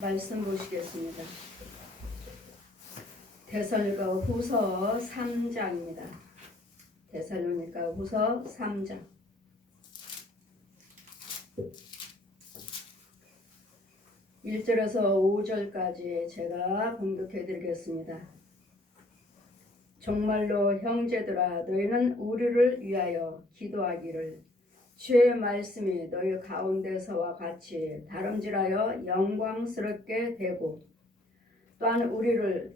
말씀 보시겠습니다. 데살로니가 후서 3장입니다. 데살로니가 후서 3장 1절에서 5절까지 제가 봉독해 드리겠습니다. 정말로 형제들아 너희는 우리를 위하여 기도하기를 주의 말씀이 너희 가운데서와 같이 다름질하여 영광스럽게 되고 또한 우리를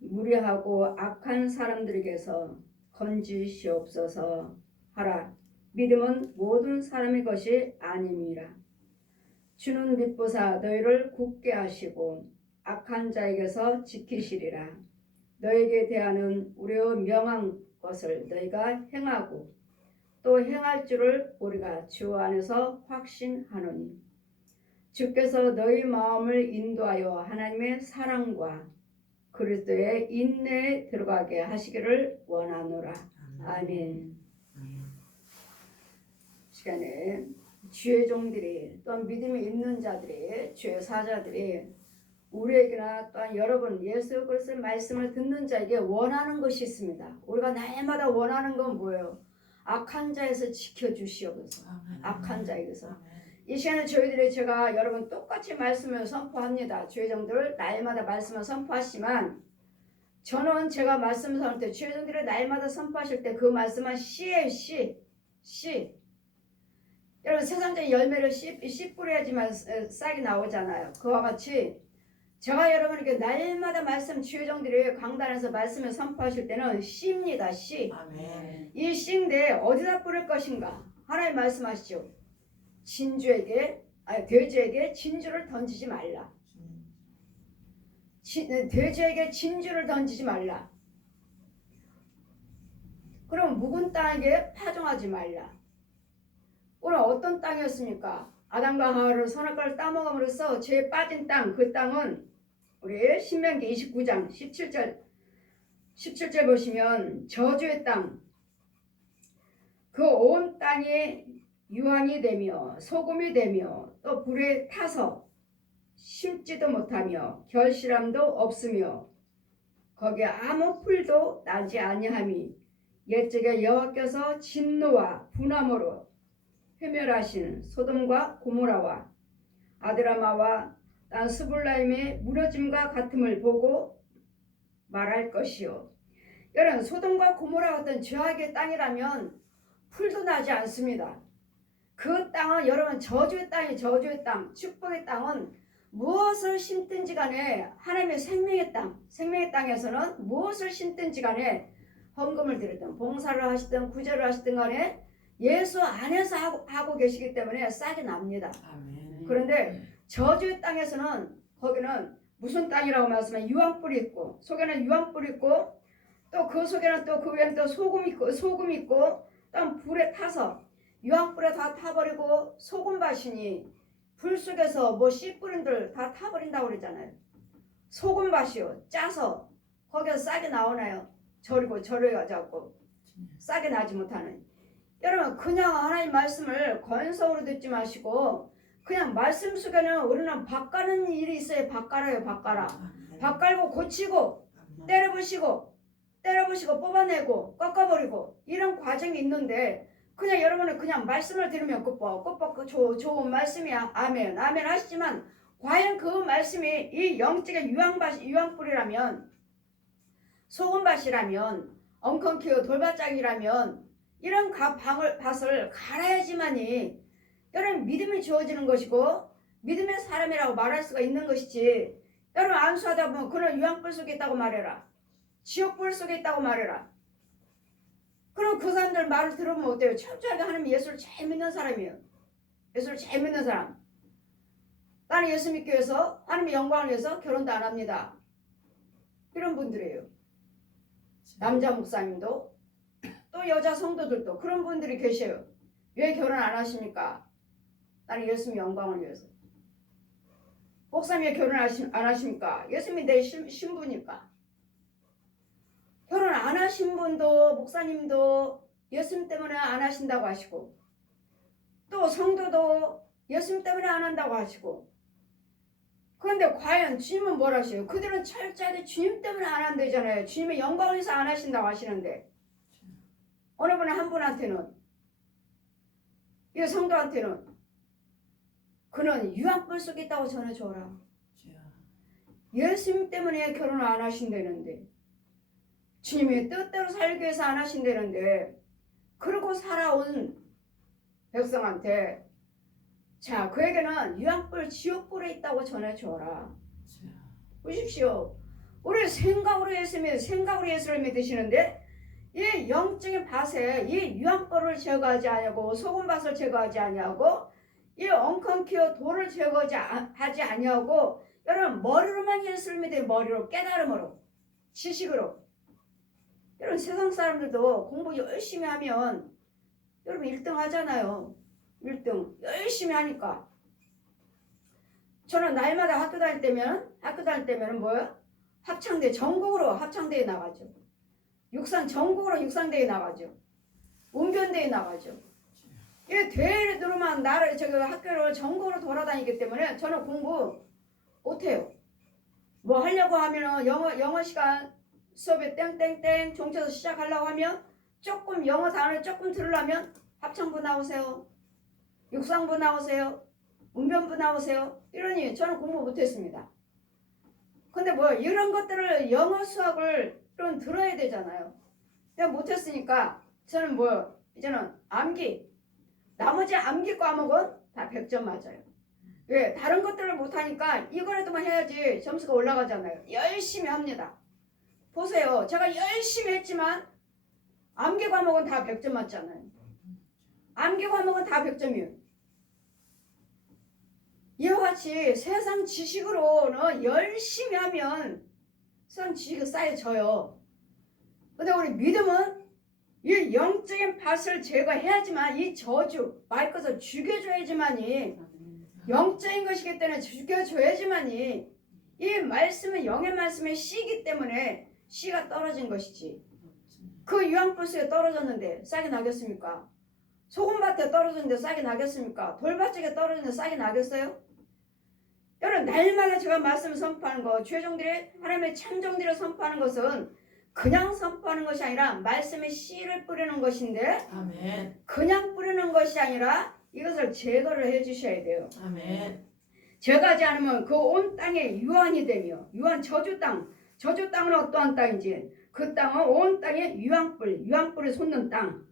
무례하고 악한 사람들에게서 건지시옵소서 하라. 믿음은 모든 사람의 것이 아님이라. 주는 믿보사 너희를 굳게 하시고 악한 자에게서 지키시리라. 너에게 대하는 우리의 명한 것을 너희가 행하고 또 행할 줄을 우리가 주 안에서 확신하노니 주께서 너희 마음을 인도하여 하나님의 사랑과 그리스도의 인내에 들어가게 하시기를 원하노라. 아멘. 시간에 주의 종들이 또한 믿음이 있는 자들이 주의 사자들이 우리에게나 또한 여러분 예수 그리스도의 말씀을 듣는 자에게 원하는 것이 있습니다. 우리가 날마다 원하는 건 뭐예요? 악한 자에서 지켜주시옵소서. 악한 자에게서. 이 시간에 저희들이 제가 여러분 똑같이 말씀을 선포합니다. 주의 종들을 날마다 말씀을 선포하시지만 저는 제가 말씀을 선포할 때 주의 종들이 날마다 선포하실 때 그 말씀은 씨예요. 씨. 여러분 세상적인 열매를 씨 뿌려야지만 싹이 나오잖아요. 그와 같이 제가 여러분에게 날마다 말씀 주의 종들이 강단에서 말씀을 선포하실 때는 씨입니다. 씨. 아멘. 이 씨인데 어디다 뿌릴 것인가? 하나님 말씀하시죠. 돼지에게 진주를 던지지 말라. 돼지에게 진주를 던지지 말라. 그럼 묵은 땅에게 파종하지 말라. 오늘 어떤 땅이었습니까? 아담과 하와를 선악과를 따먹음으로써 죄에 빠진 땅, 그 땅은 우리 신명기 29장 17절 보시면 저주의 땅, 그 온 땅이 유황이 되며 소금이 되며 또 불에 타서 심지도 못하며 결실함도 없으며 거기에 아무 풀도 나지 아니함이 옛적에 여호와께서 진노와 분함으로 회멸하신 소돔과 고모라와 아드라마와 딴 스불라임의 무너짐과 같음을 보고 말할 것이요. 여러분 소돔과 고모라 같은 죄악의 땅이라면 풀도 나지 않습니다. 그 땅은 여러분 저주의 땅이 저주의 땅, 축복의 땅은 무엇을 심든지 간에 하나님의 생명의 땅에서는 무엇을 심든지 간에 헌금을 드렸든 봉사를 하시든 구제를 하시든 간에 예수 안에서 하고 계시기 때문에 싹이 납니다. 아멘. 그런데 저주의 땅에서는 거기는 무슨 땅이라고 말씀하면 유황불이 있고 속에는 유황불이 있고 또 그 속에는 또 그 위에는 또 소금이 있고 또 불에 타서 유황불에 다 타버리고 소금밭이니 불 속에서 뭐 씨 뿌린들 다 타버린다고 그러잖아요. 소금밭이요. 짜서 거기서 싹이 나오나요? 절여가지고 싹이 나지 못하는. 여러분 그냥 하나님 말씀을 건성으로 듣지 마시고 그냥 말씀 속에는 우리는 밭가는 일이 있어요. 밭갈아요. 밭갈고 고치고 때려부시고 뽑아내고 꺾어버리고 이런 과정이 있는데 그냥 여러분은 그냥 말씀을 들으면 끝뻑 좋은 말씀이야. 아멘 하시지만 과연 그 말씀이 이 영적인 유황불이라면 소금밭이라면 엉겅퀴어 돌밭장이라면 이런 밭을 갈아야지만이 여러분 믿음이 주어지는 것이고 믿음의 사람이라고 말할 수가 있는 것이지. 여러분 안수하다 보면 그런 유황불 속에 있다고 말해라. 지옥불 속에 있다고 말해라. 그럼 그 사람들 말을 들으면 어때요? 철저하게 하나님 예수를 잘 믿는 사람이에요. 예수를 잘 믿는 사람. 나는 예수 믿기 위해서 하나님의 영광을 위해서 결혼도 안 합니다. 이런 분들이에요. 남자 목사님도 또 여자 성도들도 그런 분들이 계셔요. 왜 결혼 안 하십니까? 나는 예수님 영광을 위해서. 목사님 왜 결혼 안 하십니까? 예수님이 내 신부니까. 결혼 안 하신 분도 목사님도 예수님 때문에 안 하신다고 하시고 또 성도도 예수님 때문에 안 한다고 하시고 그런데 과연 주님은 뭘 하셔요? 그들은 철저하게 주님 때문에 안 한다잖아요. 주님의 영광을 위해서 안 하신다고 하시는데 어느 분은 한 분한테는 이 성도한테는 그는 유황불 속에 있다고 전해줘라. 예수님 때문에 결혼을 안 하신다는데 주님의 뜻대로 살기 위해서 안 하신다는데 그러고 살아온 백성한테 자 그에게는 유황불 지옥불에 있다고 전해줘라. 보십시오. 우리 생각으로 예수를 믿으시는데 이 영적인 밭에 이 유황불을 제거하지 아니하고 소금밭을 제거하지 아니하고 이 엉겅퀴어 돌을 제거하지 아니하고 여러분 머리로만 예수를 믿어요. 머리로 깨달음으로 지식으로. 여러분 세상 사람들도 공부 열심히 하면 여러분 1등 하잖아요. 1등 열심히 하니까. 저는 날마다 학교 다닐 때면 뭐예요? 합창대 전국으로 합창대에 나가죠. 육상 전국으로 육상대에 나가죠. 운변대에 나가죠. 이 대회로만 학교를 전국으로 돌아다니기 때문에 저는 공부 못해요. 뭐 하려고 하면은 영어 시간 수업에 땡땡땡 종쳐서 시작하려고 하면 조금 영어 단어를 조금 들으려면 합창부 나오세요. 육상부 나오세요. 운변부 나오세요. 이러니 저는 공부 못했습니다. 근데 뭐 이런 것들을 영어 수학을 좀 들어야 되잖아요. 내가 못했으니까 저는 이제는 암기 나머지 암기 과목은 다 100점 맞아요. 왜? 다른 것들을 못하니까 이거라도만 해야지 점수가 올라가잖아요. 열심히 합니다. 보세요. 제가 열심히 했지만 암기 과목은 다 100점 맞잖아요. 암기 과목은 다 100점이에요. 이와 같이 세상 지식으로는 열심히 하면 세상 지식이 쌓여져요. 근데 우리 믿음은 이 영적인 밭을 제거해야지만 이 저주 말 것을 죽여줘야지만이 영적인 것이기 때문에 죽여줘야지만이 이 말씀은 영의 말씀의 씨이기 때문에 씨가 떨어진 것이지. 그 유황불 속에 떨어졌는데 싹이 나겠습니까? 소금밭에 떨어졌는데 싹이 나겠습니까? 돌밭에 떨어졌는데 싹이 나겠어요? 여러분 날마다 제가 말씀을 선포하는 거 죄종들의 하나님의 참종들을 선포하는 것은 그냥 선포하는 것이 아니라 말씀의 씨를 뿌리는 것인데 아멘. 그냥 뿌리는 것이 아니라 이것을 제거를 해주셔야 돼요. 아멘. 제거하지 않으면 그 온 땅에 유황이 되며 유황 저주 땅은 어떠한 땅인지 그 땅은 온 땅에 유황불이 솟는 땅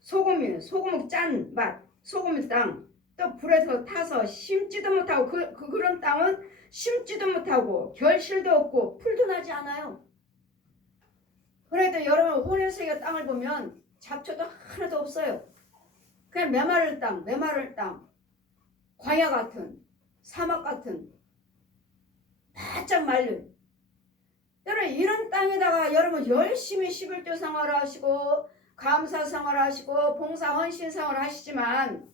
소금을 짠 맛 소금의 땅 또 불에서 타서 심지도 못하고 그런 땅은 심지도 못하고 결실도 없고 풀도 나지 않아요. 그래도 여러분 호네스의 땅을 보면 잡초도 하나도 없어요. 그냥 메마를 땅 광야 같은 사막 같은 바짝 말른 여러분 이런 땅에다가 여러분 열심히 11조 생활을 하시고 감사 생활을 하시고 봉사 헌신 생활을 하시지만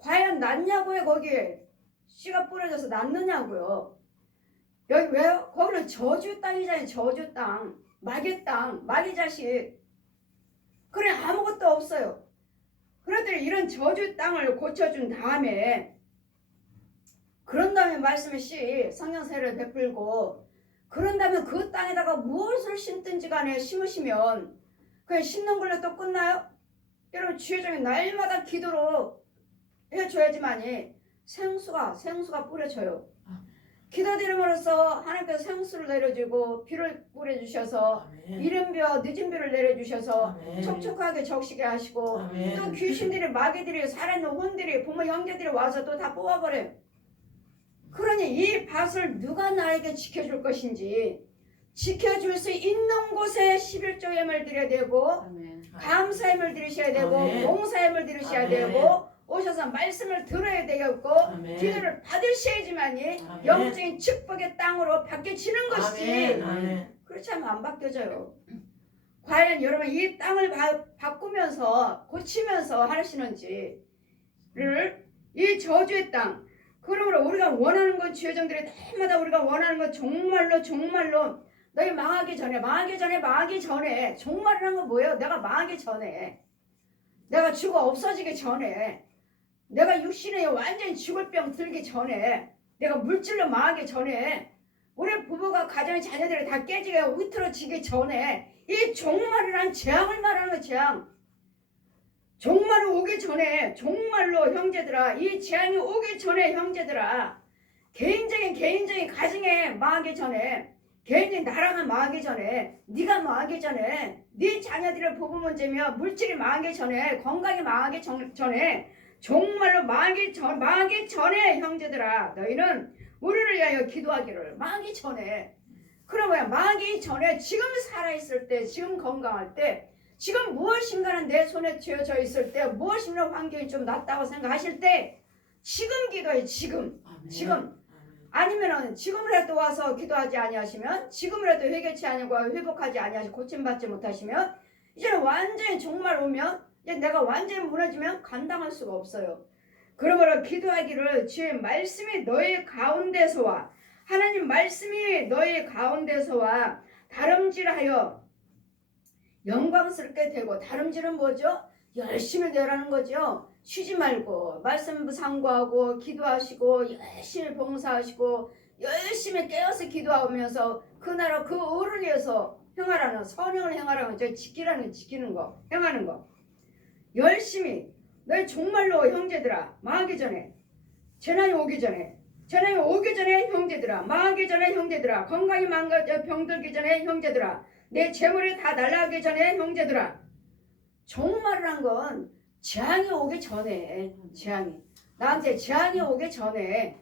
과연 낫냐고요. 거기에 씨가 뿌려져서 낫느냐고요. 여기 왜요? 거기는 저주 땅이잖아요. 저주 땅 마귀 땅 마귀 자식 그래 아무것도 없어요. 그런데 이런 저주 땅을 고쳐준 다음에 그런 다음에 말씀의 씨 성령세를 베풀고 그런 다음에 그 땅에다가 무엇을 심든지 간에 심으시면 그냥 심는 걸로 또 끝나요? 여러분 주의 종이 날마다 기도로 해줘야지만이 생수가 뿌려져요. 기도드림으로써 하나님께서 생수를 내려주고 비를 뿌려주셔서 이른 비와 늦은 비를 내려주셔서 촉촉하게 적시게 하시고 또 귀신들이 마귀들이 살아있는 혼들이 부모 형제들이 와서 또 다 뽑아버려요. 그러니 이 밭을 누가 나에게 지켜줄 것인지 지켜줄 수 있는 곳에 11조 예물 드려야 되고 감사 예물 드리셔야 되고 봉사 예물 드리셔야 되고 오셔서 말씀을 들어야 되겠고 기도를 받으셔야지만이 영적인 축복의 땅으로 바뀌어지는 것이지 그렇지 않으면 안 바뀌어져요. 과연 여러분 이 땅을 바꾸면서 고치면서 하시는지를 이 저주의 땅 그러므로 우리가 원하는 건 주여정들이 날마다 우리가 원하는 건 정말로 너희 망하기 전에 정말이란 건 뭐예요? 내가 망하기 전에 내가 죽어 없어지기 전에 내가 육신에 완전히 죽을 병 들기 전에 내가 물질로 망하기 전에 우리 부부가 가정의 자녀들이 다 깨지게 흐트러지기 전에 이 종말이란 재앙을 말하는 거 재앙. 종말이 오기 전에 정말로 형제들아 이 재앙이 오기 전에 형제들아 개인적인 가정에 망하기 전에 개인적인 나라가 망하기 전에 네가 망하기 전에 네 자녀들의 부부 문제며 물질이 망하기 전에 건강이 망하기 전에 정말로 망하기 전에 형제들아 너희는 우리를 위하여 기도하기를 망하기 전에 그러면 망하기 전에 지금 살아있을 때 지금 건강할 때 지금 무엇인가는 내 손에 쥐어져 있을 때 무엇인가 환경이 좀 낫다고 생각하실 때 지금 기도해 지금 아멘. 지금 아니면은 지금이라도 와서 기도하지 아니하시면 지금이라도 회개치 아니고 회복하지 아니하시 고침받지 못하시면 이제는 완전히 종말 오면 이제 내가 완전히 무너지면 감당할 수가 없어요. 그러므로 기도하기를 주의 말씀이 너희 가운데서와 하나님 말씀이 너희 가운데서와 다름질하여 영광스럽게 되고 다름질은 뭐죠? 열심히 되라는 거죠. 쉬지 말고 말씀 상고하고 기도하시고 열심히 봉사하시고 열심히 깨어서 기도하면서 그 나라 그 의를 위해서 행하라는 선행을 행하라는 저 지키라는 지키는 거 행하는 거 열심히 너희 정말로 형제들아 망하기 전에 재난이 오기 전에 형제들아 망하기 전에 형제들아 건강이 망가져 병들기 전에 형제들아 내 재물이 다 날아가기 전에 형제들아 종말이란 건 재앙이 오기 전에 나한테 재앙이 오기 전에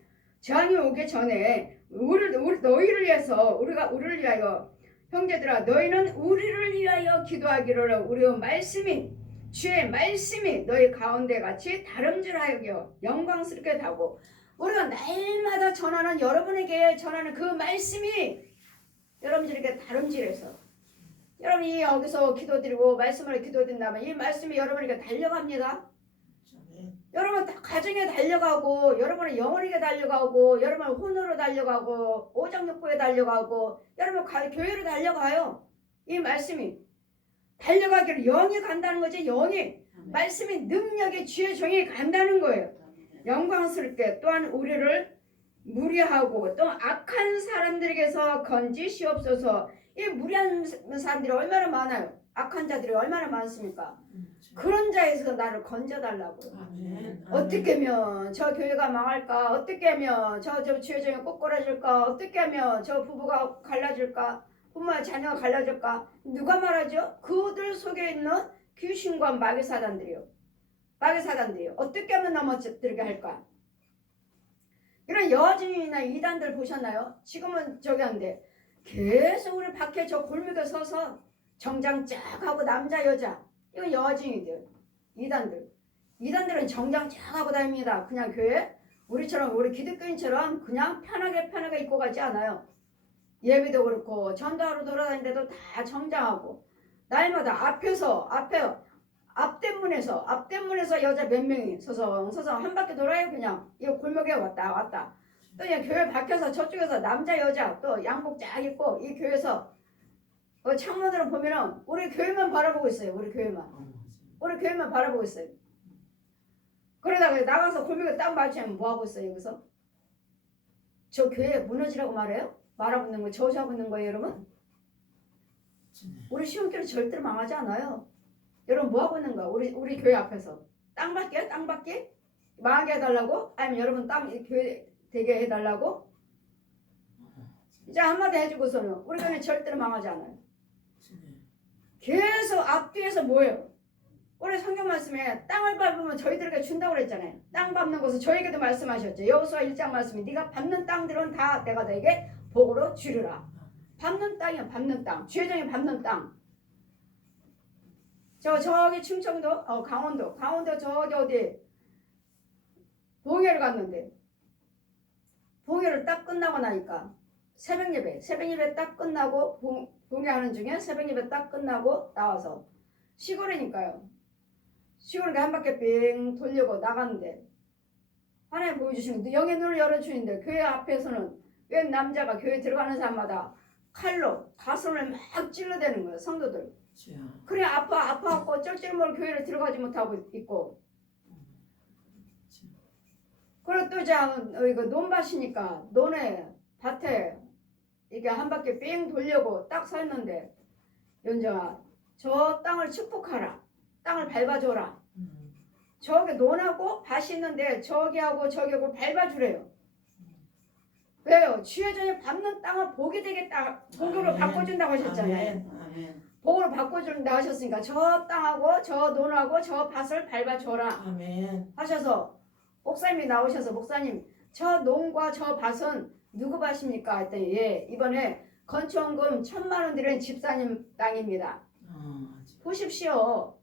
너희를 위해서 우리를 위하여 형제들아 너희는 우리를 위하여 기도하기를 우리의 말씀이 주의 말씀이 너희 가운데 같이 다름질하여 영광스럽게 하고 우리가 날마다 전하는 여러분에게 전하는 그 말씀이 여러분들에게 다름질해서 여러분이 여기서 기도드리고 말씀을 기도드린다면 이 말씀이 여러분에게 달려갑니다. 여러분 가정에 달려가고 여러분의 영혼에게 달려가고 여러분 혼으로 달려가고 오정육부에 달려가고 여러분 교회로 달려가요. 이 말씀이 달려가기를 영이 간다는 거지. 영이 말씀이 능력이 주의 종이 간다는 거예요. 영광스럽게 또한 우리를 무리하고 또 악한 사람들에게서 건지시옵소서. 이 무리한 사람들이 얼마나 많아요. 악한 자들이 얼마나 많습니까? 그런 자에서 나를 건져달라고요. 어떻게 하면 저 교회가 망할까? 어떻게 하면 저 주의 종이 꼬꾸라질까? 어떻게 하면 저 부부가 갈라질까? 부모와 자녀가 갈라질까? 누가 말하죠? 그들 속에 있는 귀신과 마귀사단들이요. 어떻게 하면 넘어뜨리게 할까? 이런 여진이나 이단들 보셨나요? 지금은 저기 한데 계속 우리 밖에 저 골목에 서서 정장 쫙 하고 남자 여자 이건 여진이들 이단들은 정장 쫙 하고 다닙니다. 그냥 교회 우리처럼 우리 기독교인처럼 그냥 편하게 입고 가지 않아요. 예비도 그렇고 전도하러 돌아다니는데도 다 정장하고 날마다 앞대문에서 여자 몇 명이 서서 한 바퀴 돌아요. 그냥 이 골목에 왔다 또 그냥 교회 밖에서 저쪽에서 남자 여자 또 양복 쫙 입고 이 교회에서 창문으로 보면은 우리 교회만 바라보고 있어요. 우리 교회만 바라보고 있어요. 그러다가 나가서 골목에 딱 마주치면 뭐 하고 있어요? 여기서 저 교회 무너지라고 말해요? 말하고 있는 거 저주하고 있는 거예요, 여러분? 우리 시험교회 절대로 망하지 않아요. 여러분 뭐 하고 있는 거야? 우리 교회 앞에서 땅 받게 망하게 해달라고? 아니면 여러분 땅 교회 되게 해달라고? 이제 한마디 해주고서는 우리 교회는 절대로 망하지 않아요. 계속 앞뒤에서 뭐예요? 우리 성경 말씀에 땅을 밟으면 저희들에게 준다고 그랬잖아요. 땅 밟는 것은 저에게도 말씀하셨죠. 여호수아 1장 말씀이 네가 밟는 땅들은 다 내가 너에게 복으로 주리라. 밟는 땅이야. 밟는 땅. 주의정이 밟는 땅. 저기 충청도 강원도 저기 어디 봉해를 갔는데 봉해를 딱 끝나고 나니까 새벽 예배 딱 끝나고 봉해하는 중에 새벽 예배 딱 끝나고 나와서 시골이니까요. 시골에 한 바퀴 빙 돌려고 나갔는데 하나님 보여주시는 영의 눈을 열어주는데 교회 앞에서는 웬 남자가 교회 들어가는 사람마다 칼로 가슴을 막 찔러대는 거예요. 성도들. 그래 아파갖고 쩔쩔 모르 교회를 들어가지 못하고 있고 그리고 또 이거 논밭이니까 논에 밭에 이게 한 바퀴 삥 돌려고 딱 서 있는데 연정아 저 땅을 축복하라. 땅을 밟아줘라. 저기 논하고 밭이 있는데 저기하고 저기하고 밟아주래요. 왜요? 주여전에 밟는 땅은 복이 되겠다. 복으로 바꿔준다고 하셨잖아요. 아멘. 복으로 바꿔준다 하셨으니까 저 땅하고 저 논하고 저 밭을 밟아줘라 아멘. 하셔서 목사님이 나오셔서 목사님 저 논과 저 밭은 누구 밭입니까? 했더니 예 이번에 건축원금 1,000만 원 드린 집사님 땅입니다. 보십시오.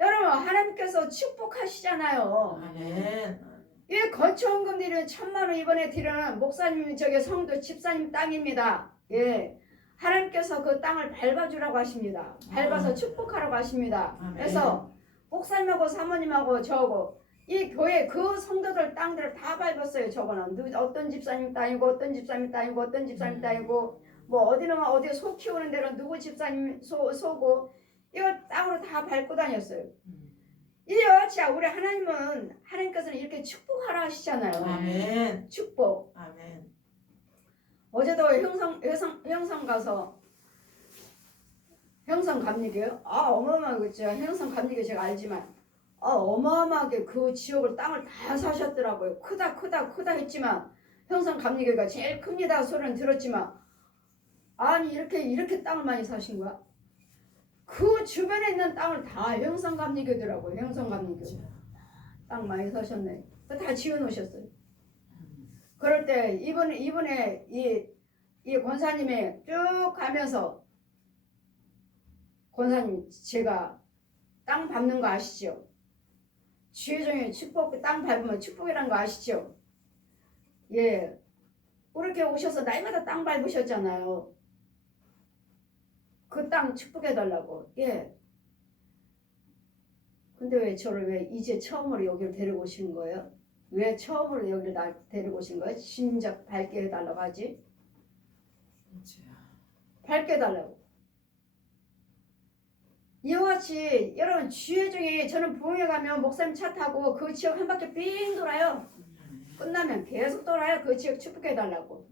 여러분 하나님께서 축복하시잖아요. 아멘. 이 건축원금 드리는 1,000만 원 이번에 드리는 목사님 저기 성도 집사님 땅입니다. 예, 하나님께서 그 땅을 밟아주라고 하십니다. 밟아서 축복하라고 하십니다. 그래서 목사님하고 사모님하고 저하고 이 교회 그 성도들 땅들을 다 밟았어요. 저거는 어떤 집사님 땅이고 어떤 집사님 땅이고 어떤 집사님 땅이고 뭐 어디는 어디 소 키우는 데는 누구 집사님 소고 이거 땅으로 다 밟고 다녔어요. 이요, 자 우리 하나님께서는 이렇게 축복하라 하시잖아요. 아멘. 축복. 아멘. 어제도 형성 가서 형성 감리교요? 어마어마하게 제가 형성 감리교 제가 알지만 어마어마하게 그 지역을 땅을 다 사셨더라고요. 크다 했지만 형성 감리교가 제일 큽니다 소리는 들었지만 아니 이렇게 땅을 많이 사신 거야? 그 주변에 있는 땅을 다 형성감리교더라고요. 형성감리교 땅 많이 사셨네. 다 지어놓으셨어요. 그럴 때 이번에 이 권사님이 쭉 가면서 권사님 제가 땅 밟는 거 아시죠? 주여정의 축복 땅 밟으면 축복이라는 거 아시죠? 예, 그렇게 오셔서 날마다 땅 밟으셨잖아요. 그 땅 축복해달라고. 예. 근데 왜 저를 왜 이제 처음으로 여기를 데리고 오시는 거예요? 왜 처음으로 여기를 날 데리고 오신 거예요? 진작 밝게 해달라고 하지? 밝게 해달라고. 이와 같이 여러분 주여 중에 저는 부흥회 가면 목사님 차 타고 그 지역 한 바퀴 삥 돌아요. 끝나면 계속 돌아요. 그 지역 축복해달라고.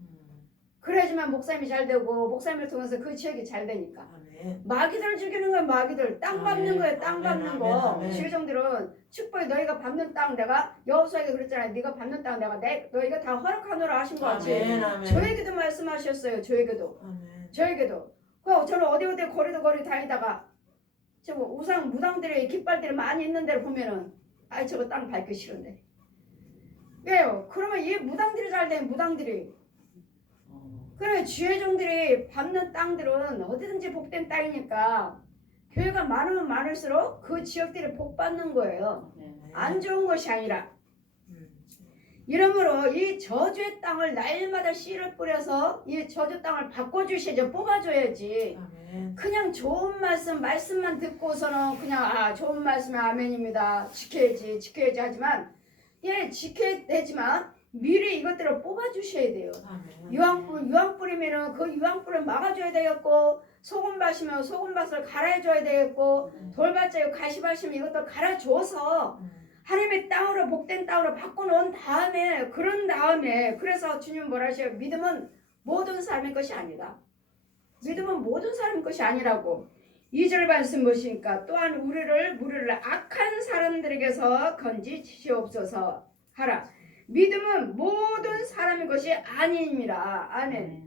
그래야지만 목사님이 잘 되고 목사님을 통해서 그 지역이 잘 되니까. 아멘. 마귀들 죽이는 거야. 마귀들 땅 밟는 거야. 땅 밟는 거. 주여정들은 축복이 너희가 밟는 땅 내가 여호수아에게 그랬잖아요. 네가 밟는 땅 내가 너희가 다 허락하노라 하신 거 같이. 저에게도 말씀하셨어요. 저에게도. 저에게도. 저는 어디 거리도 다니다가 저거 무당들의 깃발들이 많이 있는 데를 보면은 저거 땅 밟기 싫은데. 왜요? 그러면 이 무당들이 잘 돼. 무당들이. 그래 주여종들이 밟는 땅들은 어디든지 복된 땅이니까 교회가 많으면 많을수록 그 지역들이 복받는 거예요. 안 좋은 것이 아니라. 이러므로 이 저주의 땅을 날마다 씨를 뿌려서 이 저주 땅을 바꿔주셔야죠. 뽑아줘야지. 그냥 좋은 말씀만 듣고서는 그냥 좋은 말씀에 아멘입니다. 지켜야지 하지만 예 지켜야 되지만 미리 이것들을 뽑아주셔야 돼요. 유황 뿌리면은 그 유황불을 막아줘야 되겠고 소금밭이면 소금밭을 갈아줘야 되겠고 돌밭이고 가시밭이면 이것도 갈아줘서 하나님의 땅으로 복된 땅으로 바꿔놓은 다음에 그래서 주님 뭐라 하셔요? 믿음은 모든 사람의 것이 아니다. 믿음은 모든 사람의 것이 아니라고. 2절 말씀 보시니까 또한 우리를 악한 사람들에게서 건지시옵소서 하라. 믿음은 모든 사람의 것이 아닙니다. 아멘.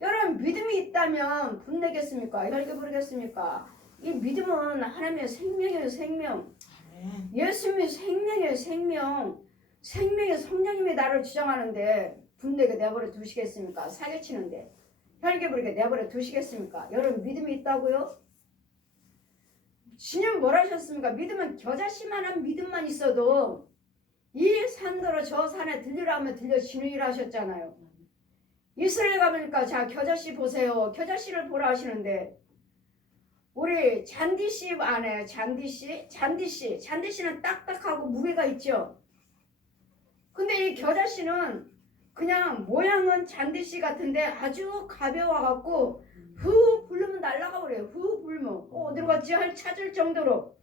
여러분 믿음이 있다면 분내겠습니까? 혈기 부르겠습니까? 이 믿음은 하나님의 생명이에요. 생명. 예수님이 생명이에요. 생명의 성령님이 나를 주장하는데 분내게 내버려 두시겠습니까? 사기치는데 혈기 부르게 내버려 두시겠습니까? 여러분 믿음이 있다고요? 주님 뭐라 하셨습니까? 믿음은 겨자씨만한 믿음만 있어도 이 산더러 저 산에 들리라 하면 들려지느니라 하셨잖아요. 이스라엘 가보니까 자 겨자씨 보세요. 겨자씨를 보라 하시는데 우리 잔디씨 안에 잔디씨는 딱딱하고 무게가 있죠. 근데 이 겨자씨는 그냥 모양은 잔디씨 같은데 아주 가벼워갖고 후 불르면 날아가 버려요. 후 불면 어디로 갔지 할 찾을 정도로.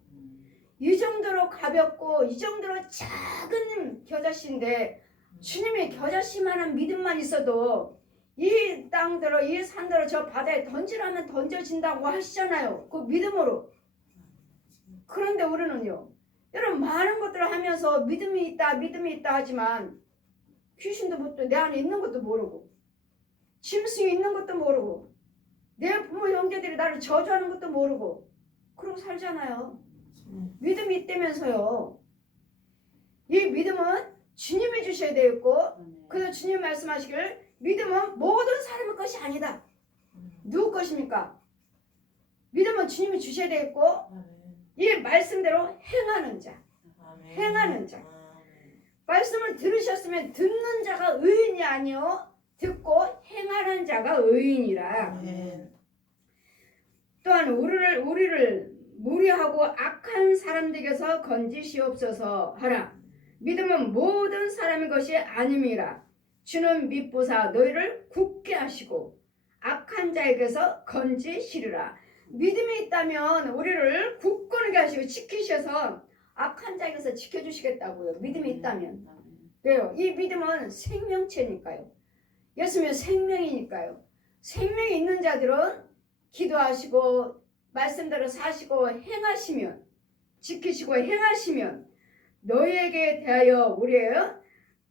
이 정도로 가볍고 이 정도로 작은 겨자씨인데 주님이 겨자씨만한 믿음만 있어도 이 땅대로 이 산대로 저 바다에 던지라면 던져진다고 하시잖아요. 그 믿음으로. 그런데 우리는요. 여러분 많은 것들을 하면서 믿음이 있다 하지만 귀신도 못, 내 안에 있는 것도 모르고 짐승이 있는 것도 모르고 내 부모 형제들이 나를 저주하는 것도 모르고 그러고 살잖아요. 믿음이 있다면서요. 이 믿음은 주님이 주셔야 되겠고 그래서 주님 말씀하시길 믿음은 모든 사람의 것이 아니다. 누구 것입니까? 믿음은 주님이 주셔야 되겠고 이 말씀대로 행하는 자. 행하는 자. 말씀을 들으셨으면 듣는 자가 의인이 아니요 듣고 행하는 자가 의인이라. 또한 우리를 무리하고 악한 사람들에게서 건지시옵소서 하라. 믿음은 모든 사람의 것이 아님이라. 주는 믿보사 너희를 굳게 하시고 악한 자에게서 건지시리라. 믿음이 있다면 우리를 굳건하게 하시고 지키셔서 악한 자에게서 지켜주시겠다고요. 믿음이 있다면. 왜요? 이 믿음은 생명체니까요. 예수님은 생명이니까요. 생명이 있는 자들은 기도하시고 말씀대로 사시고 행하시면 지키시고 행하시면 너희에게 대하여 우리의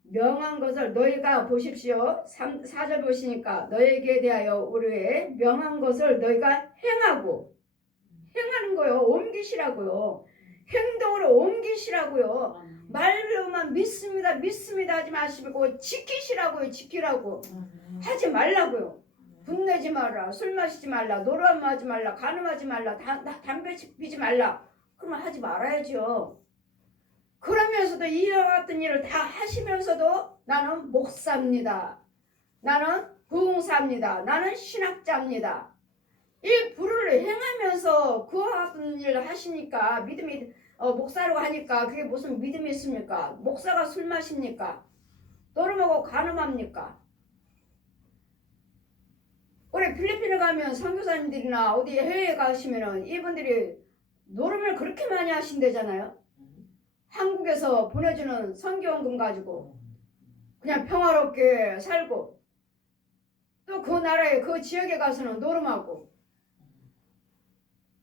명한 것을 너희가 보십시오. 4절 보시니까 너희에게 대하여 우리의 명한 것을 너희가 행하는 거요. 옮기시라고요. 행동으로 옮기시라고요. 말로만 믿습니다 하지 마시고 지키시라고요. 지키라고. 하지 말라고요. 분내지 말라. 술 마시지 말라. 노름하지 말라. 간음하지 말라. 담배 피지 말라. 그러면 하지 말아야죠. 그러면서도 이와 같은 일을 다 하시면서도 나는 목사입니다. 나는 부흥사입니다. 나는 신학자입니다. 이 불을 행하면서 그와 같은 일을 하시니까 믿음이 목사라고 하니까 그게 무슨 믿음이 있습니까? 목사가 술 마십니까? 노름하고 간음합니까? 우리 필리핀에 가면 선교사님들이나 어디 해외에 가시면은 이분들이 노름을 그렇게 많이 하신대잖아요. 한국에서 보내주는 선교원금 가지고 그냥 평화롭게 살고 또 그 나라에 그 지역에 가서는 노름하고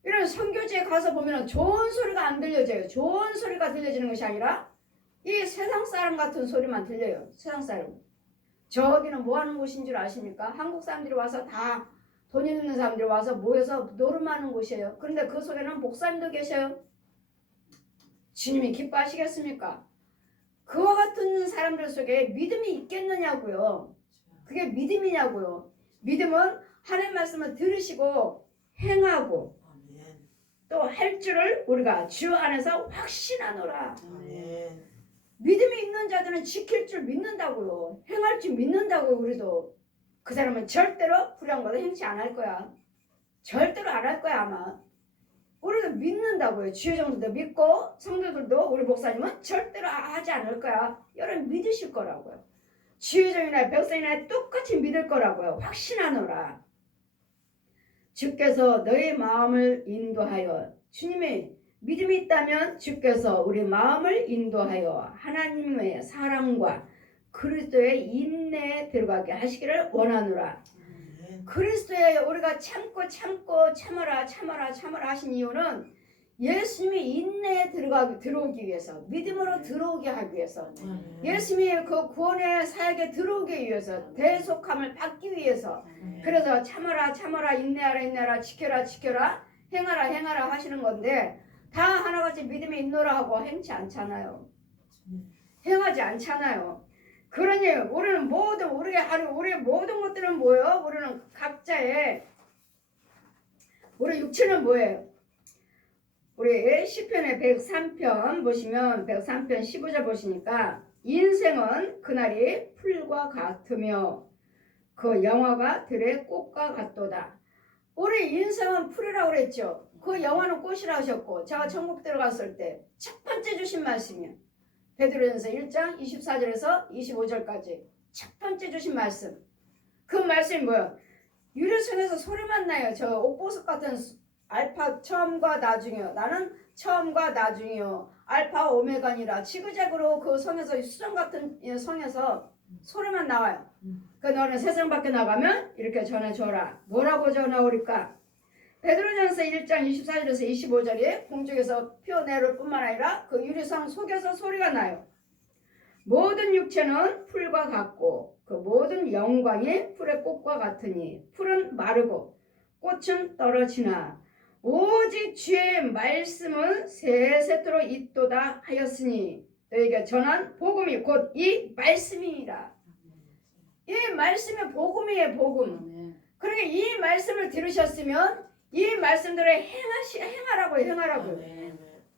이런 선교지에 가서 보면 좋은 소리가 안 들려져요. 좋은 소리가 들려지는 것이 아니라 이 세상 사람 같은 소리만 들려요. 세상 사람. 저기는 뭐 하는 곳인 줄 아십니까? 한국 사람들이 와서 다 돈 있는 사람들이 와서 모여서 노름하는 곳이에요. 그런데 그 속에는 목사님도 계셔요. 주님이 기뻐하시겠습니까? 그와 같은 사람들 속에 믿음이 있겠느냐고요. 그게 믿음이냐고요. 믿음은 하나님 말씀을 들으시고 행하고 또 할 줄을 우리가 주 안에서 확신하노라. 믿음이 있는 자들은 지킬 줄 믿는다고요. 행할 줄 믿는다고요. 우리도. 그 사람은 절대로 불의한 것도 행치 안 할 거야. 절대로 안 할 거야 아마. 우리도 믿는다고요. 주의 정도도 믿고 성도들도 우리 목사님은 절대로 하지 않을 거야. 여러분 믿으실 거라고요. 주의종이나 백성이나 똑같이 믿을 거라고요. 확신하노라. 주께서 너의 마음을 인도하여 주님의 믿음이 있다면 주께서 우리 마음을 인도하여 하나님의 사랑과 그리스도의 인내에 들어가게 하시기를 원하노라. 그리스도에 우리가 참고 참아라 하신 이유는 예수님이 인내에 들어오기 위해서 믿음으로 들어오게 하기 위해서 예수님이 그 구원의 사역에 들어오기 위해서 대속함을 받기 위해서 그래서 참아라 인내하라 지켜라 행하라 하시는 건데 다 하나같이 믿음이 있노라 하고 행치 않잖아요. 행하지 않잖아요. 그러니 우리는 우리의 모든 것들은 뭐예요? 우리는 각자의 우리 육체는 뭐예요? 우리 시편의 103편 보시면 103편 15절 보시니까 인생은 그날이 풀과 같으며 그 영화가 들의 꽃과 같도다. 우리 인생은 풀이라고 그랬죠. 그 영화는 꽃이라 하셨고 제가 천국 들어갔을 때 첫 번째 주신 말씀이요. 베드로전서 1장 24절에서 25절까지 첫 번째 주신 말씀. 그 말씀이 뭐예요? 유리선에서 소리만 나요. 저 옥보석 같은 알파 처음과 나중이요. 나는 처음과 나중이요. 알파 오메가니라. 지그재그로 그 성에서 수정 같은 성에서 소리만 나와요. 그 너는 세상 밖에 나가면 이렇게 전해줘라. 뭐라고 전해오리까? 베드로전서 1장 24절에서 25절에 공중에서 피어내릴 뿐만 아니라 그 유리성 속에서 소리가 나요. 모든 육체는 풀과 같고 그 모든 영광이 풀의 꽃과 같으니 풀은 마르고 꽃은 떨어지나 오직 주의 말씀은 세세토록 있도다 하였으니 너희가 전한 복음이 곧 이 말씀이니라. 이 말씀이 복음이에요. 복음. 그러니까 이 말씀을 들으셨으면 이 말씀대로 행하라고요.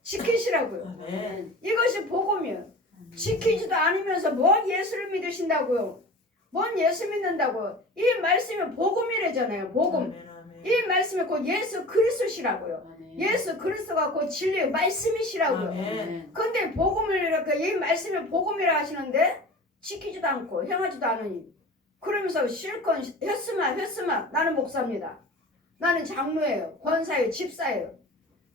지키시라고요. 이것이 복음이에요. 지키지도 않으면서 뭔 예수를 믿으신다고요. 뭔 예수 믿는다고요. 이 말씀이 복음이래잖아요. 복음. 이 말씀이 곧 예수 그리스도시라고요. 예수 그리스도가 곧 진리의 말씀이시라고요. 근데 복음을 이렇게 이 말씀이 복음이라 하시는데 지키지도 않고 행하지도 않으니 그러면서 실컷 했으마 나는 목사입니다. 나는 장로예요. 권사예요. 집사예요.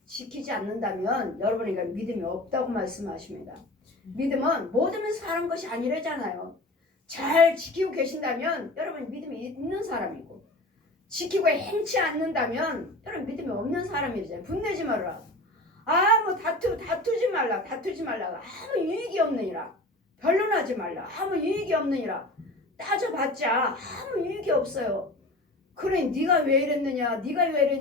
지키지 않는다면 여러분에게 믿음이 없다고 말씀하십니다. 믿음은 모든 사는 것이 아니래잖아요. 잘 지키고 계신다면 여러분 믿음이 있는 사람이고 지키고 행치 않는다면 여러분 믿음이 없는 사람이잖아요. 분내지 말라. 뭐 다투지 말라. 아무 유익이 없느니라. 변론하지 말라. 아무 유익이 없느니라. 따져봤자 아무 유익이 없어요. 그래 네가 왜 이랬느냐, 네가 왜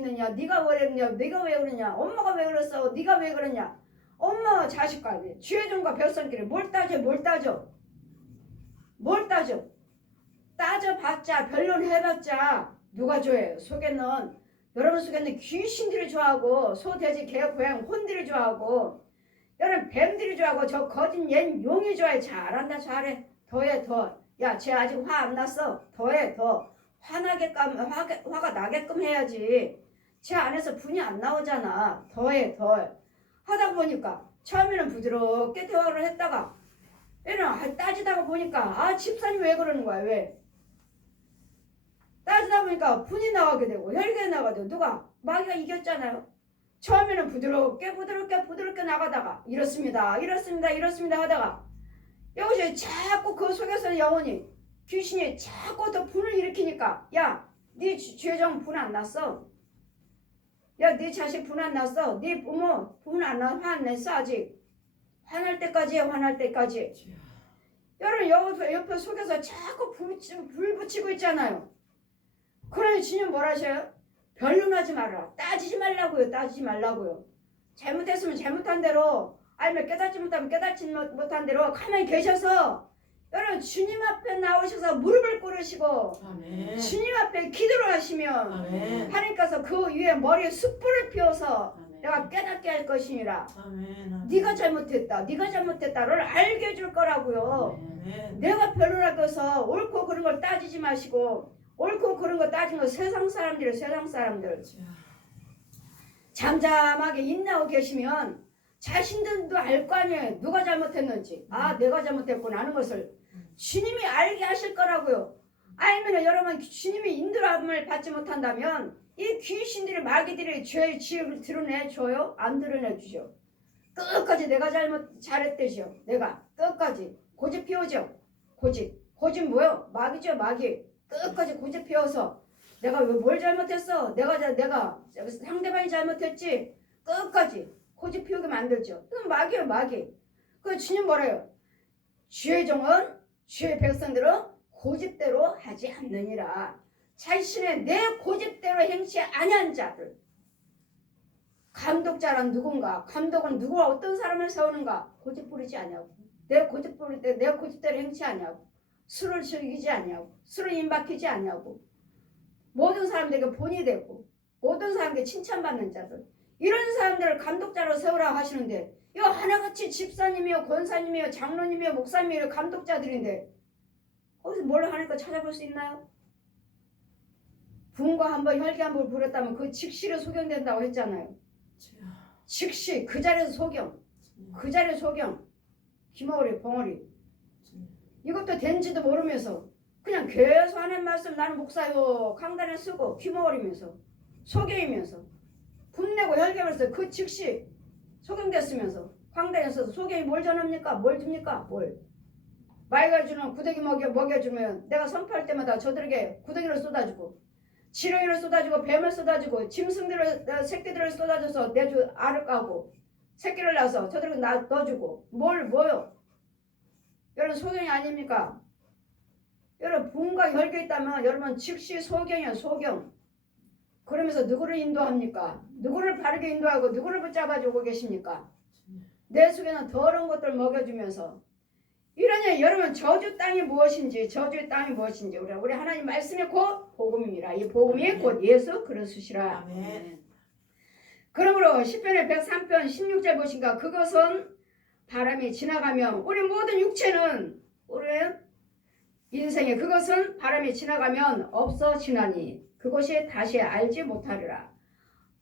그러냐, 엄마가 왜 그랬어, 네가 왜 그러냐. 엄마와 자식까지 죄종과 별선끼리 뭘 따져. 따져봤자 변론해봤자 누가 좋아해요? 여러분 속에는 귀신들이 좋아하고 소돼지 개 고양 혼들이 좋아하고 여러분 뱀들이 좋아하고 저 거짓 옛 용이 좋아해. 잘해. 더해. 야, 쟤 아직 화 안 났어. 더해. 화가 나게끔 해야지. 쟤 안에서 분이 안 나오잖아. 더해. 하다 보니까 처음에는 부드럽게 대화를 했다가 얘는 따지다가 보니까 집사님 왜 그러는 거야. 왜? 따지다 보니까 분이 나가게 되고 혈기가 나가게 되고 누가? 마귀가 이겼잖아요. 처음에는 부드럽게 나가다가 이렇습니다 하다가 여기서 자꾸 그 속에서는 영혼이 귀신이 자꾸 더 분을 일으키니까 야, 네 죄정 분 안 났어. 야, 네 자식 분 안 났어. 네 부모 분 안 났어. 화 안 냈어 아직. 화날 때까지. 여러분 옆에 속에서 자꾸 불 붙이고 있잖아요. 그러니 주님 뭐라 하셔요? 변론하지 말라. 따지지 말라고요. 잘못했으면 잘못한 대로, 아니면 깨닫지 못하면 깨닫지 못한 대로 가만히 계셔서 여러분 주님 앞에 나오셔서 무릎을 꿇으시고 아멘. 주님 앞에 기도를 하시면 아멘. 하나님께서 그 위에 머리에 숯불을 피워서 아멘. 내가 깨닫게 할 것이니라. 아멘. 네가 잘못했다를 알게 해줄 거라고요. 아멘. 내가 변론하기 위해서 옳고 그런 걸 따지지 마시고, 옳고 그런 거 따지는 거 세상 사람들 잠잠하게 인내하고 계시면 자신들도 알 거 아니에요. 누가 잘못했는지. 내가 잘못했구나 하는 것을 주님이 알게 하실 거라고요. 아니면 여러분 주님이 인도함을 받지 못한다면 이 귀신들이 마귀들이 죄의 지역을 드러내줘요? 안 드러내주죠. 끝까지 내가 잘했대죠. 내가 끝까지 고집 피우죠. 고집 뭐요? 마귀죠. 마귀. 끝까지 고집 피워서 내가 뭘 잘못했어? 내가 상대방이 잘못했지. 끝까지 고집 피우게 만들죠. 그건 마귀예요. 마귀. 그 주님 뭐래요? 주의 종은 주의 백성들은 고집대로 하지 않느니라. 자신의 내 고집대로 행치 아니한 자들. 감독자란 누군가? 감독은 누구와 어떤 사람을 세우는가? 고집 부리지 않냐고. 내 고집 부릴 때 내 고집대로 행치 않냐고. 술을 즐기지 않냐고. 술을 임박히지 않냐고. 모든 사람들에게 본이 되고 모든 사람에게 칭찬받는 자들. 이런 사람들을 감독자로 세우라고 하시는데 이거 하나같이 집사님이요 권사님이요 장로님이요 목사님이요 감독자들인데 거기서 뭘 하니까 찾아볼 수 있나요? 분과 한번 혈기 한번 부렸다면 그 즉시로 소경된다고 했잖아요. 즉시 그 자리에서 소경. 기머리 벙어리 이것도 된지도 모르면서 그냥 계속 하는 말씀 나는 목사요 강단에 쓰고 귀머거리면서 속여이면서 분내고 혈ገብ에서 그 즉시 소경됐으면서 황당에서 소경이 뭘 전합니까? 뭘 줍니까? 뭘? 맑아주는 구더기 먹여주면 내가 선포할 때마다 저들에게 구더기를 쏟아주고 지렁이를 쏟아주고 뱀을 쏟아주고 짐승들을 새끼들을 쏟아줘서 내 주 알을 까고 새끼를 낳아서 저들에게 넣어주고 뭐요? 여러분 소경이 아닙니까? 여러분 분과 혈격이 있다면 여러분 즉시 소경이야 소경. 그러면서 누구를 인도합니까? 누구를 바르게 인도하고 누구를 붙잡아주고 계십니까? 내 속에는 더러운 것들 먹여주면서 이러니 여러분 저주 땅이 무엇인지 저주의 땅이 무엇인지 우리 하나님 말씀이 곧 복음입니다. 이 복음이 아멘. 곧 예수 그리스도시라. 아멘. 그러므로 시편의 103편 16절 보신가 그것은 바람이 지나가면 우리 모든 육체는 우리 인생에 그것은 바람이 지나가면 없어지나니 그것이 다시 알지 못하리라.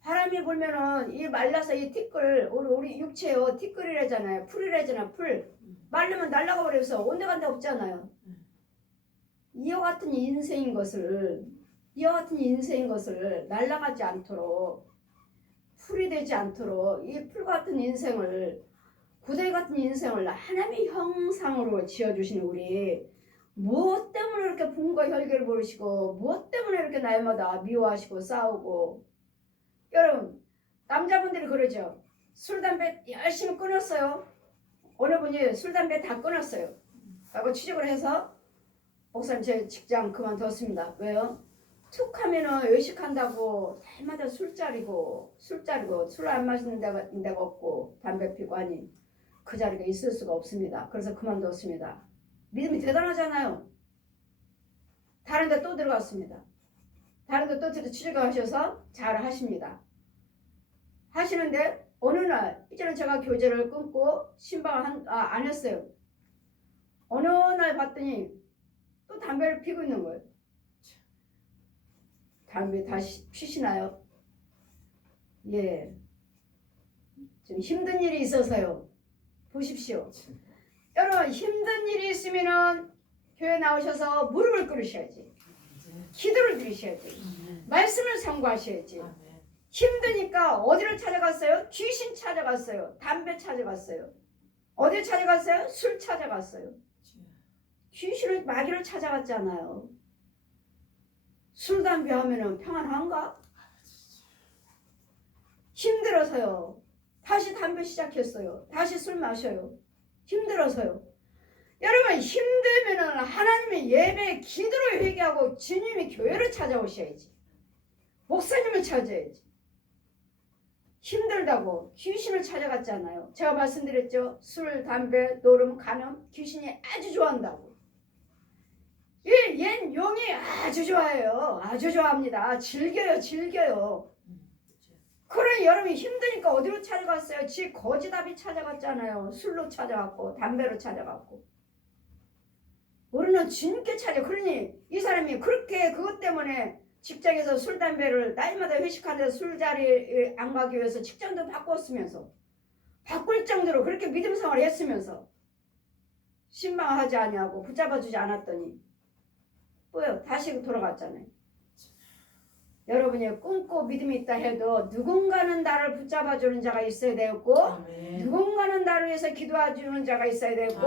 바람이 불면은 이 말라서 이 티끌 우리 육체요 티끌이라잖아요. 풀이라잖아 풀. 말르면 날아가 버려서 온데간데 없잖아요. 이와 같은 인생인 것을 날아가지 않도록 풀이 되지 않도록 이 풀 같은 인생을 구더기 같은 인생을 하나님의 형상으로 지어주신 우리 무엇 때문에 이렇게 분과 혈기를 부르시고 무엇 때문에 이렇게 날마다 미워하시고 싸우고 여러분 남자분들이 그러죠. 술 담배 열심히 끊었어요. 어느 분이 술 담배 다 끊었어요. 라고 취직을 해서 목사님 제 직장 그만뒀습니다. 왜요? 툭 하면은 외식한다고 날마다 술자리고 술 안 마시는 데가 없고 담배 피고 하니 그 자리가 있을 수가 없습니다. 그래서 그만뒀습니다. 믿음이 대단하잖아요. 다른 데 또 들어갔습니다. 다른 데 또 취직하셔서 잘 하십니다. 하시는데 어느 날 이제는 제가 교제를 끊고 신방을 안 했어요. 어느 날 봤더니 또 담배를 피고 있는 거예요. 담배 다시 피시나요? 예. 좀 힘든 일이 있어서요. 보십시오. 여러분 힘든 일이 있으면은 교회 나오셔서 무릎을 꿇으셔야지. 기도를 드리셔야지. 말씀을 상고하셔야지. 힘드니까 어디를 찾아갔어요? 귀신 찾아갔어요. 담배 찾아갔어요. 어디 찾아갔어요? 술 찾아갔어요. 귀신을 마귀를 찾아갔잖아요. 술 담배 하면은 평안한가? 힘들어서요. 다시 담배 시작했어요. 다시 술 마셔요. 힘들어서요. 여러분 힘들면은 하나님의 예배 기도를 회개하고 주님이 교회를 찾아오셔야지. 목사님을 찾아야지. 힘들다고 귀신을 찾아갔잖아요. 제가 말씀드렸죠. 술, 담배, 노름, 간음 귀신이 아주 좋아한다고. 얜 용이 아주 좋아해요. 아주 좋아합니다. 즐겨요. 그래 여러분이 힘드니까 어디로 찾아갔어요? 지 거지답이 찾아갔잖아요. 술로 찾아갔고 담배로 찾아갔고. 우리는 주님께 찾아. 그러니 이 사람이 그렇게 그것 때문에 직장에서 술 담배를 날마다 회식하는데 술자리에 안 가기 위해서 직장도 바꿨으면서 바꿀 정도로 그렇게 믿음 생활을 했으면서 신방하지 아니하고 붙잡아주지 않았더니 뭐요? 다시 돌아갔잖아요. 여러분이 꿈꾸 믿음이 있다 해도 누군가는 나를 붙잡아주는 자가 있어야 되었고 누군가는 나를 위해서 기도해주는 자가 있어야 되고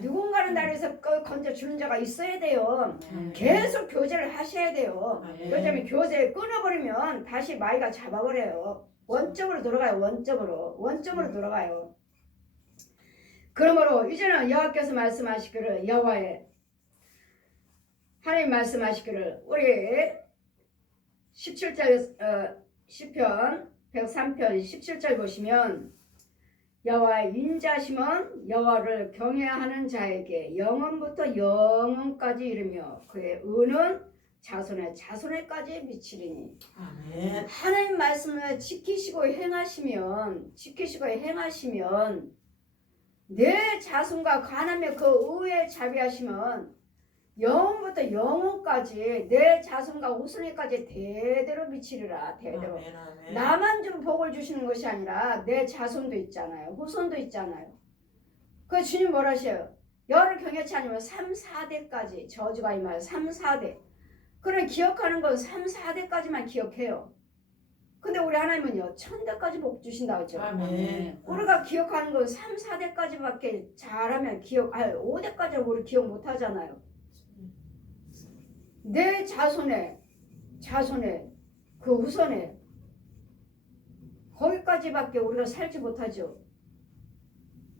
누군가는 나를 위해서 건져주는 자가 있어야 돼요. 계속 교제를 하셔야 돼요. 왜냐하면 교제 끊어버리면 다시 마귀가 잡아버려요. 원점으로 돌아가요. 원점으로 돌아가요. 그러므로 이제는 여호와께서 말씀하시기를 여호와의 하나님 말씀하시기를 우리 17절 시편 103편 17절 보시면 여호와의 인자심은 여호와를 경외하는 자에게 영원부터 영원까지 이르며 그의 의는 자손의 자손에까지 미치리니. 아멘. 하나님 말씀을 지키시고 행하시면 내 자손과 가나며 그 의에 자비하시면 영원부터 영원까지 내 자손과 후손에까지 대대로 미치리라. 대대로. 아멘. 나만 좀 복을 주시는 것이 아니라 내 자손도 있잖아요. 후손도 있잖아요. 그 주님 뭐라 하셔요? 열을 경외치 않으면 3, 4대까지 저주가 임하여 3, 4대. 그런 기억하는 건 3, 4대까지만 기억해요. 근데 우리 하나님은요 1000대까지 복 주신다 그죠? 아멘. 우리가 기억하는 건 3, 4대까지밖에 잘하면 기억, 5대까지는 우리 기억 못 하잖아요. 내 자손의 그 후손에 거기까지밖에 우리가 살지 못하죠.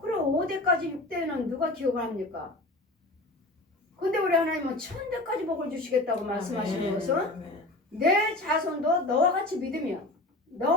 그리고 5대까지 6대는 누가 기억을 합니까? 근데 우리 하나님은 1000대까지 복을 주시겠다고 말씀하시는 아멘. 것은 아멘. 내 자손도 너와 같이 믿으면